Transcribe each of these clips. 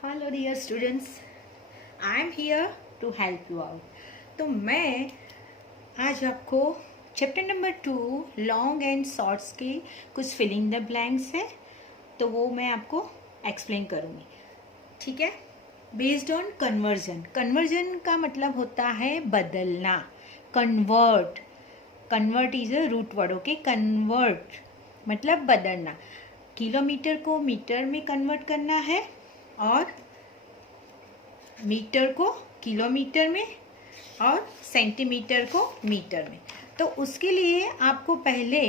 Hello dear students, I am here to help you out. तो मैं आज आपको chapter number 2 long and shorts की कुछ फिलिंग द ब्लैंक्स है, तो वो मैं आपको एक्सप्लेन करूँगी। ठीक है। Based on conversion. कन्वर्जन का मतलब होता है बदलना। Convert, convert is a root word. Okay, convert मतलब बदलना। किलोमीटर को मीटर में कन्वर्ट करना है और मीटर को किलोमीटर में और सेंटीमीटर को मीटर में। तो उसके लिए आपको पहले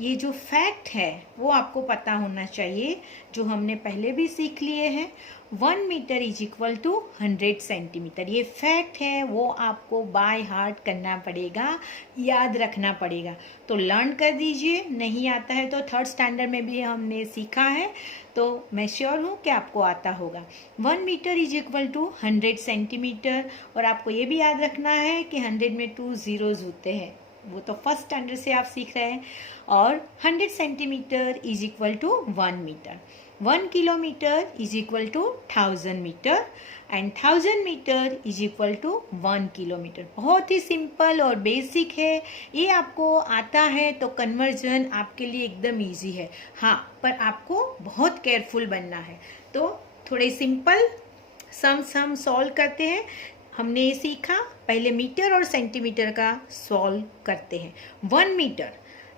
ये जो फैक्ट है वो आपको पता होना चाहिए, जो हमने पहले भी सीख लिए हैं। 1 metre is equal to 100 centimetre. ये फैक्ट है, वो आपको बाय हार्ट करना पड़ेगा, याद रखना पड़ेगा। तो लर्न कर दीजिए, नहीं आता है तो थर्ड स्टैंडर्ड में भी हमने सीखा है, तो मैं श्योर हूँ कि आपको आता होगा। 1 metre is equal to 100 centimetre. और आपको ये भी याद रखना है कि 100 में 2 जीरोज होते हैं, वो तो फर्स्ट स्टैंडर्ड से आप सीख रहे हैं। और 100 centimetre is equal to 1 metre. 1 kilometre is equal to 1000 metre and 1000 metre is equal to 1 kilometre. बहुत ही सिंपल और बेसिक है, ये आपको आता है तो कन्वर्जन आपके लिए एकदम इजी है। हाँ, पर आपको बहुत केयरफुल बनना है। तो थोड़े सिंपल सम सॉल्व करते हैं। हमने ये सीखा, पहले मीटर और सेंटीमीटर का सॉल्व करते हैं। 1 metre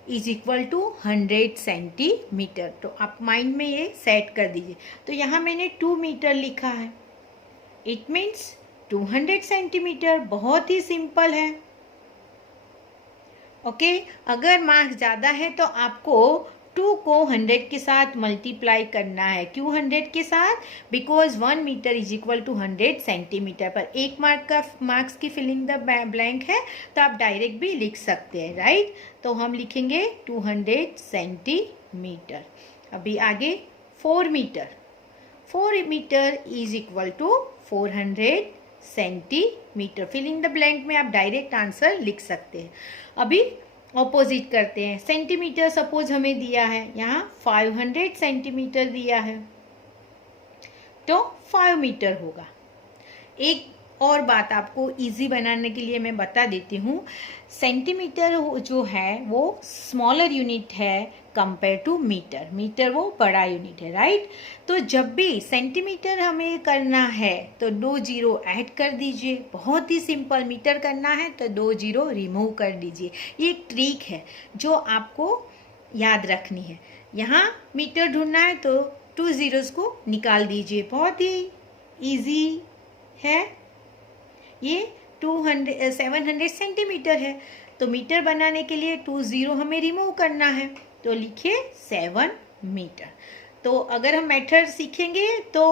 is equal to 100 centimetre. तो आप माइंड में ये सेट कर दीजिए। तो यहाँ मैंने 2 मीटर लिखा है, इट मीन्स 200 सेंटीमीटर। बहुत ही सिंपल है। ओके, अगर मार्क्स ज़्यादा है तो आपको 2 को 100 के साथ मल्टीप्लाई करना है। क्यों 100 के साथ? Because 1 metre is equal to 100 centimetre. पर 1 मार्क्स की फिलिंग द ब्लैंक है, तो आप डायरेक्ट भी लिख सकते हैं, राइट। तो हम लिखेंगे 200 सेंटीमीटर। अभी आगे 4 metre. 4 metre is equal to 400 centimetre. Filling the blank में आप डायरेक्ट आंसर लिख सकते हैं। अभी ऑपोजिट करते हैं। सेंटीमीटर सपोज हमें दिया है, यहाँ 500 सेंटीमीटर दिया है, तो 5 मीटर होगा। एक और बात आपको इजी बनाने के लिए मैं बता देती हूँ। सेंटीमीटर जो है वो स्मॉलर यूनिट है कंपेयर टू मीटर। मीटर वो बड़ा यूनिट है, राइट। तो जब भी सेंटीमीटर हमें करना है तो 2 जीरो ऐड कर दीजिए। बहुत ही सिंपल। मीटर करना है तो 2 जीरो रिमूव कर दीजिए। ये एक ट्रिक है जो आपको याद रखनी है। यहाँ मीटर ढूंढना है तो 2 जीरोस को निकाल दीजिए। बहुत ही ईजी है। ये 700 सेंटीमीटर है, तो मीटर बनाने के लिए 2 जीरो हमें रिमूव करना है, तो लिखिए 7 मीटर। तो अगर हम मेथड सीखेंगे तो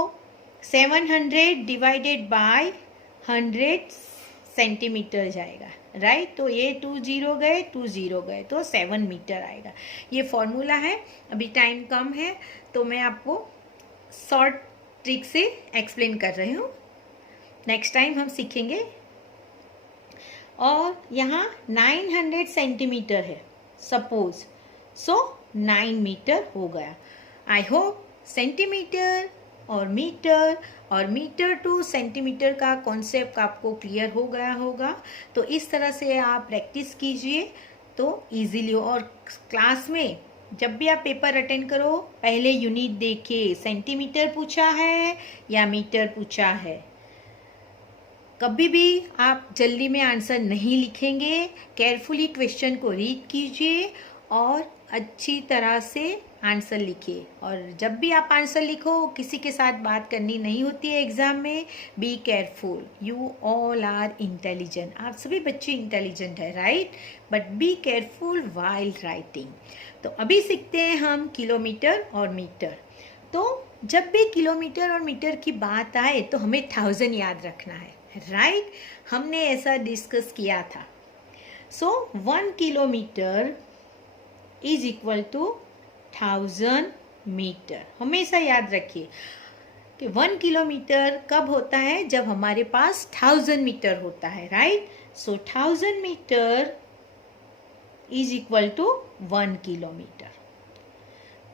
700 डिवाइडेड बाय 100 सेंटीमीटर जाएगा, राइट। तो ये 2 जीरो गए, 2 जीरो गए, तो 7 मीटर आएगा। ये फॉर्मूला है। अभी टाइम कम है तो मैं आपको शॉर्ट ट्रिक से एक्सप्लेन कर रही हूँ, नेक्स्ट टाइम हम सीखेंगे। और यहाँ 900 सेंटीमीटर है सपोज, सो 9 मीटर हो गया। आई होप सेंटीमीटर और मीटर टू सेंटीमीटर का कॉन्सेप्ट आपको क्लियर हो गया होगा। तो इस तरह से आप प्रैक्टिस कीजिए तो इजीली। और क्लास में जब भी आप पेपर अटेंड करो, पहले यूनिट देखिए, सेंटीमीटर पूछा है या मीटर पूछा है। कभी भी आप जल्दी में आंसर नहीं लिखेंगे। केयरफुली क्वेश्चन को रीड कीजिए और अच्छी तरह से आंसर लिखिए। और जब भी आप आंसर लिखो, किसी के साथ बात करनी नहीं होती है एग्जाम में। Be careful, you all are intelligent. आप सभी बच्चे इंटेलिजेंट है, right, but be careful while writing. तो अभी सीखते हैं हम किलोमीटर और मीटर। तो जब भी किलोमीटर और मीटर की बात आए तो हमें 1000 याद रखना है, राइट। हमने ऐसा डिस्कस किया था। So 1 kilometre is equal to 1000 metre. हमेशा याद रखिए कि 1 किलोमीटर कब होता है? जब हमारे पास 1000 मीटर होता है, right. So 1000 metre is equal to 1 kilometre.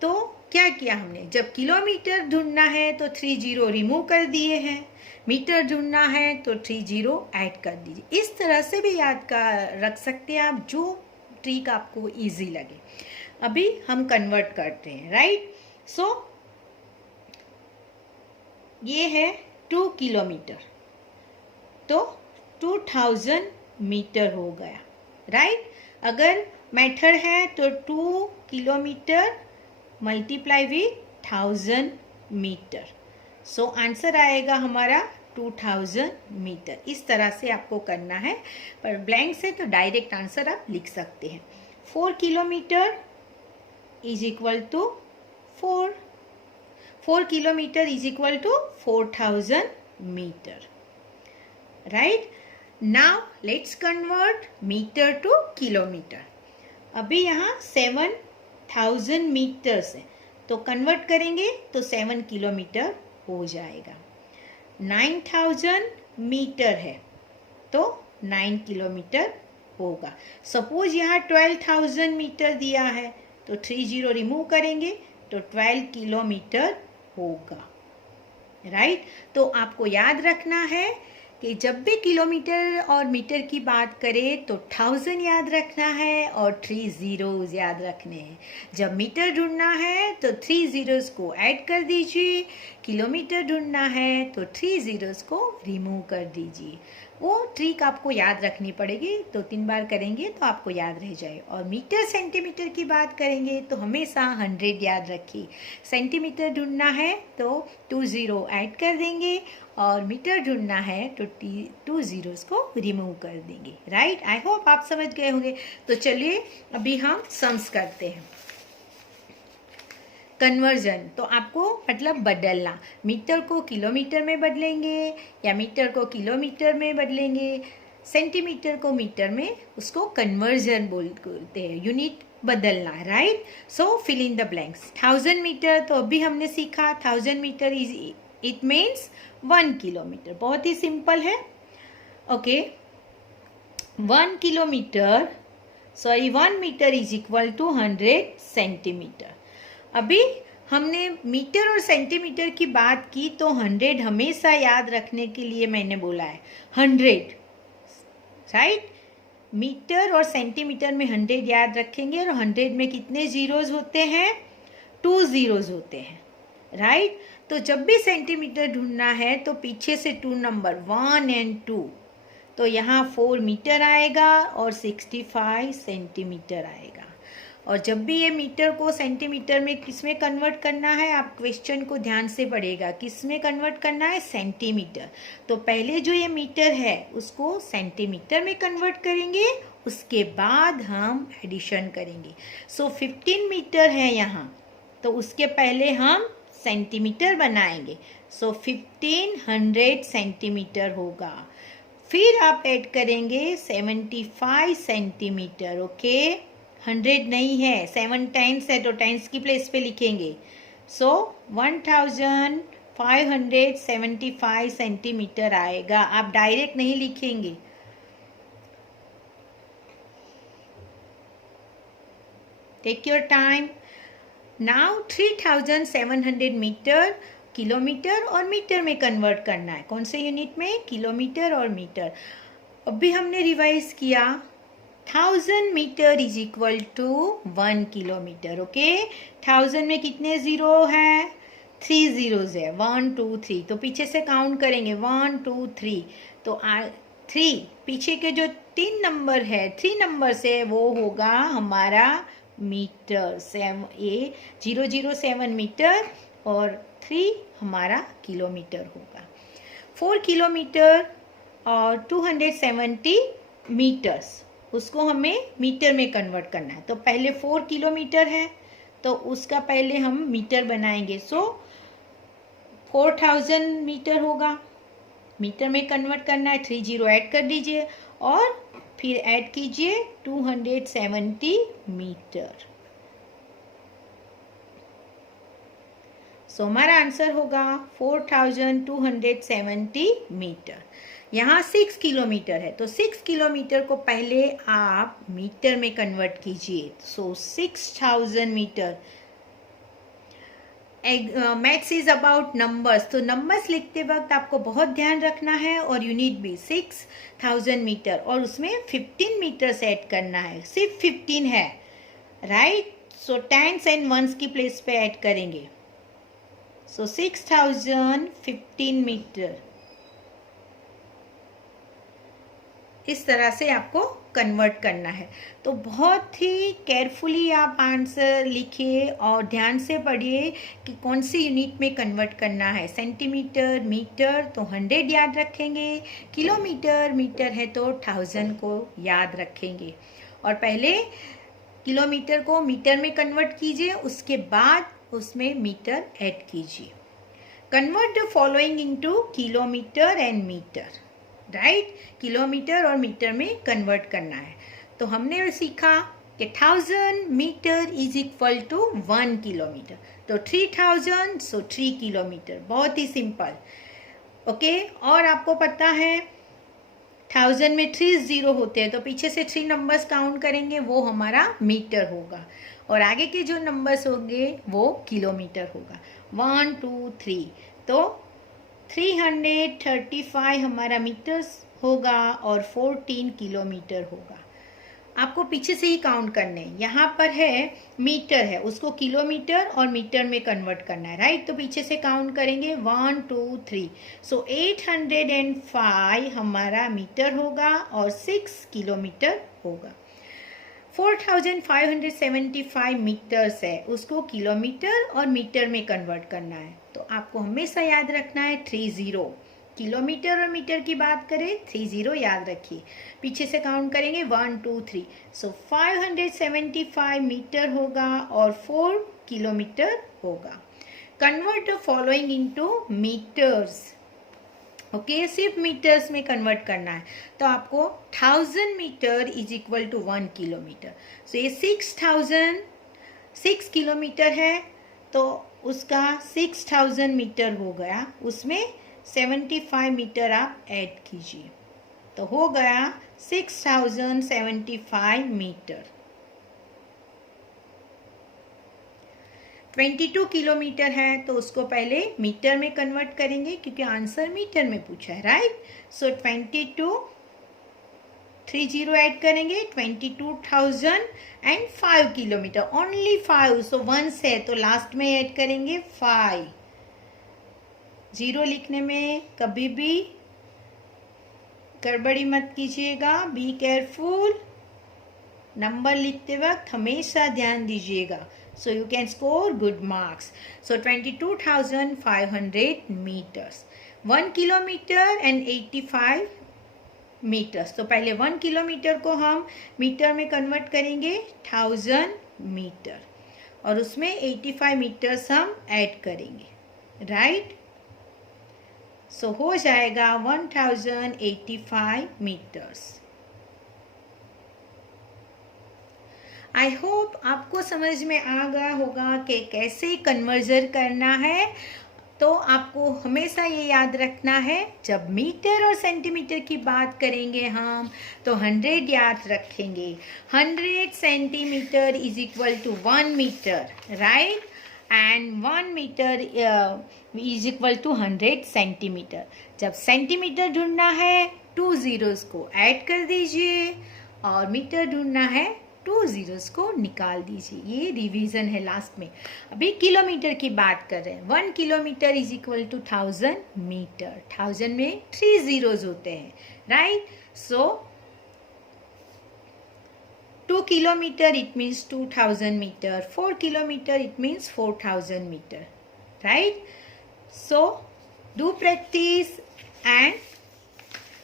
तो क्या किया हमने, जब किलोमीटर ढूंढना है तो 3 जीरो रिमूव कर दिए हैं, मीटर ढूंढना है तो 3 जीरो ऐड कर दीजिए। इस तरह से भी याद का रख सकते हैं आप, जो ट्रिक आपको इजी लगे। अभी हम कन्वर्ट करते हैं, राइट। सो ये है 2 किलोमीटर, तो 2000 मीटर हो गया, राइट। अगर मेथड है तो 2 kilometre multiply with 1000 metre, so answer आएगा हमारा 2000 मीटर। इस तरह से आपको करना है, पर ब्लैंक से तो डायरेक्ट आंसर आप लिख सकते हैं। 4 kilometre is equal to 4 kilometre is equal to 4000 metre, right. Now let's convert metre to kilometre. अभी यहाँ 7000 मीटर्स है, तो कन्वर्ट करेंगे तो 7 किलोमीटर हो जाएगा। 9000 मीटर है तो 9 किलोमीटर होगा। सपोज यहाँ 12000 मीटर दिया है, तो 3 जीरो रिमूव करेंगे तो 12 किलोमीटर होगा, राइट। तो आपको याद रखना है कि जब भी किलोमीटर और मीटर की बात करें तो 1000 याद रखना है और 3 जीरोस याद रखने हैं। जब मीटर ढूंढना है तो 3 जीरोस को ऐड कर दीजिए, किलोमीटर ढूंढना है तो 3 जीरोस को रिमूव कर दीजिए। वो ट्रिक आपको याद रखनी पड़ेगी, 2-3 बार करेंगे तो आपको याद रह जाए। और मीटर सेंटीमीटर की बात करेंगे तो हमेशा 100 याद रखिए। सेंटीमीटर ढूंढना है तो 2 जीरो ऐड कर देंगे और मीटर ढूंढना है तो 2 जीरोस को रिमूव कर देंगे, राइट। आई होप आप समझ गए होंगे। तो चलिए अभी हम सम्स करते हैं। कन्वर्जन, तो आपको मतलब बदलना, मीटर को किलोमीटर में बदलेंगे या मीटर को किलोमीटर में बदलेंगे, सेंटीमीटर को मीटर में, उसको कन्वर्जन बोलते हैं, यूनिट बदलना, right. So fill in the blanks. 1000 metre तो अभी हमने सीखा, 1000 metre is it means 1 kilometre, बहुत ही सिंपल है, okay. 1 kilometre 1 metre is equal to 100 centimetre. अभी हमने मीटर और सेंटीमीटर की बात की तो 100 हमेशा याद रखने के लिए मैंने बोला है 100, राइट। मीटर और सेंटीमीटर में 100 याद रखेंगे और 100 में कितने जीरोस होते हैं, 2 जीरोस होते हैं, राइट। तो जब भी सेंटीमीटर ढूंढना है तो पीछे से 2 नंबर 1 और 2, तो यहाँ 4 मीटर आएगा और 65 सेंटीमीटर आएगा। और जब भी ये मीटर को सेंटीमीटर में किस में कन्वर्ट करना है, आप क्वेश्चन को ध्यान से पढ़ेगा, किस में कन्वर्ट करना है, सेंटीमीटर। तो पहले जो ये मीटर है उसको सेंटीमीटर में कन्वर्ट करेंगे, उसके बाद हम एडिशन करेंगे। सो 15 मीटर है यहाँ, तो उसके पहले हम सेंटीमीटर बनाएंगे। सो 1500 सेंटीमीटर होगा। फिर आप ऐड करेंगे 75 सेंटीमीटर, ओके। 100 नहीं है, 7 टाइम्स है तो टाइम्स की प्लेस पे लिखेंगे। सो 1575 सेंटीमीटर आएगा। आप डायरेक्ट नहीं लिखेंगे, take your time. Now 3700 metre kilometre और मीटर में कन्वर्ट करना है। कौन से यूनिट में, किलोमीटर और मीटर। अभी हमने रिवाइज किया 1000 metre is equal to 1 kilometre, okay. 1000 में कितने जीरो है, 3 जीरोज है, 1 2 3, तो पीछे से काउंट करेंगे 1 2 3, तो 3 पीछे के जो 3 नंबर है, 3 नंबर से वो होगा हमारा मीटर। 007 मीटर और 3 हमारा किलोमीटर होगा। 4 किलोमीटर और 270 मीटर्स, उसको हमें मीटर में कन्वर्ट करना है। तो पहले 4 किलोमीटर है तो उसका पहले हम मीटर बनाएंगे। सो 4000 मीटर होगा, मीटर में कन्वर्ट करना है, 3 जीरो ऐड कर दीजिए और फिर ऐड कीजिए 270 मीटर। सो हमारा आंसर होगा 4270 मीटर। यहाँ 6 किलोमीटर है तो 6 किलोमीटर को पहले आप मीटर में कन्वर्ट कीजिए। So 6000 metre, maths is about numbers, तो नंबर्स लिखते वक्त आपको बहुत ध्यान रखना है। और यूनिट भी 6000 मीटर और उसमें 15 मीटर्स ऐड करना है, सिर्फ 15 है, right. So tens and ones की प्लेस पे ऐड करेंगे। सो 6000 15 मीटर, इस तरह से आपको कन्वर्ट करना है। तो बहुत ही केयरफुली आप आंसर लिखिए और ध्यान से पढ़िए कि कौन सी यूनिट में कन्वर्ट करना है। सेंटीमीटर, मीटर तो 100 याद रखेंगे, किलोमीटर, मीटर है तो 1000 को याद रखेंगे। और पहले किलोमीटर को मीटर में कन्वर्ट कीजिए, उसके बाद उसमें मीटर ऐड कीजिए। Convert the following into kilometre and metre, right. Kilometre और मीटर में कन्वर्ट करना है। तो हमने सीखा कि 1000 metre is equal to 1 kilometre, तो 3000 सो 3 किलोमीटर, बहुत ही सिंपल, ओके। और आपको पता है 1000 में 3 जीरो होते हैं, तो पीछे से 3 नंबर्स काउंट करेंगे, वो हमारा मीटर होगा, और आगे के जो नंबर्स होंगे वो किलोमीटर होगा। 1 2 3, तो 335 हमारा मीटर्स होगा और 14 किलोमीटर होगा। आपको पीछे से ही काउंट करने हैं। यहाँ पर है मीटर है, उसको किलोमीटर और मीटर में कन्वर्ट करना है, राइट। तो पीछे से काउंट करेंगे 1 2 3, सो 805 हमारा मीटर होगा और 6 किलोमीटर होगा। 4575 मीटर्स है, उसको किलोमीटर और मीटर में कन्वर्ट करना है। तो आपको हमेशा याद रखना है 30, किलोमीटर और मीटर की बात करें 30 याद रखिए। पीछे से काउंट करेंगे 1 2 3, सो 575 मीटर होगा और 4 किलोमीटर होगा। Convert the following into metres, okay, सिर्फ मीटर्स में कन्वर्ट करना है। तो आपको 1000 metre is equal to 1 kilometre. So ये 6 किलोमीटर है, तो उसका 6000 मीटर हो गया, उसमें 75 मीटर आप ऐड कीजिए, तो हो गया 6075 मीटर। 22 किलोमीटर है, तो उसको पहले मीटर में कन्वर्ट करेंगे क्योंकि आंसर मीटर में पूछा है, राइट। सो 22 30 ऐड करेंगे, 22,005 किलोमीटर, ओनली 5, सो 1 है तो लास्ट में ऐड करेंगे 5। 0 लिखने में कभी भी गड़बड़ी मत कीजिएगा, बी केयरफुल। नंबर लिखते वक्त हमेशा ध्यान दीजिएगा, so you can score good marks. So 22,500 meters, 1 kilometer and 85 meters. तो पहले 1 किलोमीटर को हम मीटर में कन्वर्ट करेंगे 1000 मीटर और उसमें 85 मीटर्स हम ऐड करेंगे, राइट। सो हो जाएगा 1085 मीटर्स। आई होप आपको समझ में आ गया होगा कि कैसे कन्वर्जन करना है। तो आपको हमेशा ये याद रखना है, जब मीटर और सेंटीमीटर की बात करेंगे हम तो 100 याद रखेंगे। 100 centimetre is equal to 1 metre, right, and 1 metre is equal to 100 centimetre. जब सेंटीमीटर ढूंढना है 2 जीरोस को ऐड कर दीजिए और मीटर ढूंढना है 2 जीरोस को निकाल दीजिए। ये रिवीजन है लास्ट में। अभी किलोमीटर की बात कर रहे हैं। 1 kilometre is equal to 1000 metre. 1000 में 3 जीरोस होते हैं, right. So 2 kilometre it means 2000 metre, 4 kilometre it means 4000 metre, right. So do practice and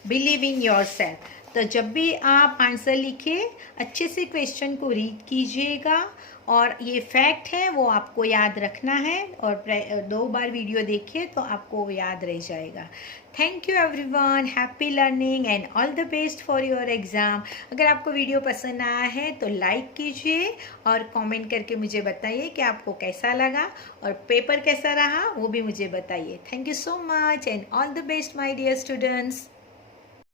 believe in yourself. तो जब भी आप आंसर लिखें अच्छे से क्वेश्चन को रीड कीजिएगा और ये फैक्ट है वो आपको याद रखना है और 2 बार वीडियो देखिए तो आपको याद रह जाएगा। Thank you everyone, happy learning and all the best for your exam. अगर आपको वीडियो पसंद आया है तो लाइक कीजिए और कमेंट करके मुझे बताइए कि आपको कैसा लगा और पेपर कैसा रहा वो भी मुझे बताइए। Thank you so much and all the best my dear students.